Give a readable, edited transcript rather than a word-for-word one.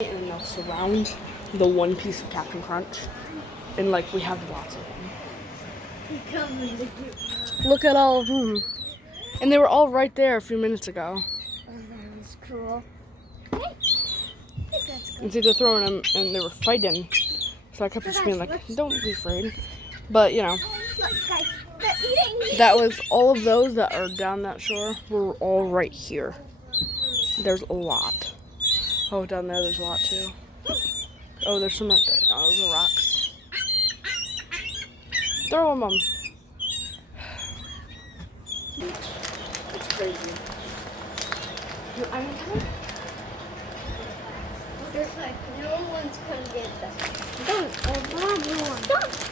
And they'll surround the one piece of Captain Crunch. And like we have lots of them. Look at all of them. And they were all right there a few minutes ago. Oh, that was cool. And see, they're throwing them and they were fighting. So I kept just being like, don't be afraid. But you know, Look, guys, they're eating me. that was all of those that are down that shore were all right here. There's a lot. Oh, down there's a lot too. Oh, there's some right there. Oh, those are rocks. Throw them. It's crazy. There's like no one's gonna get them. Don't,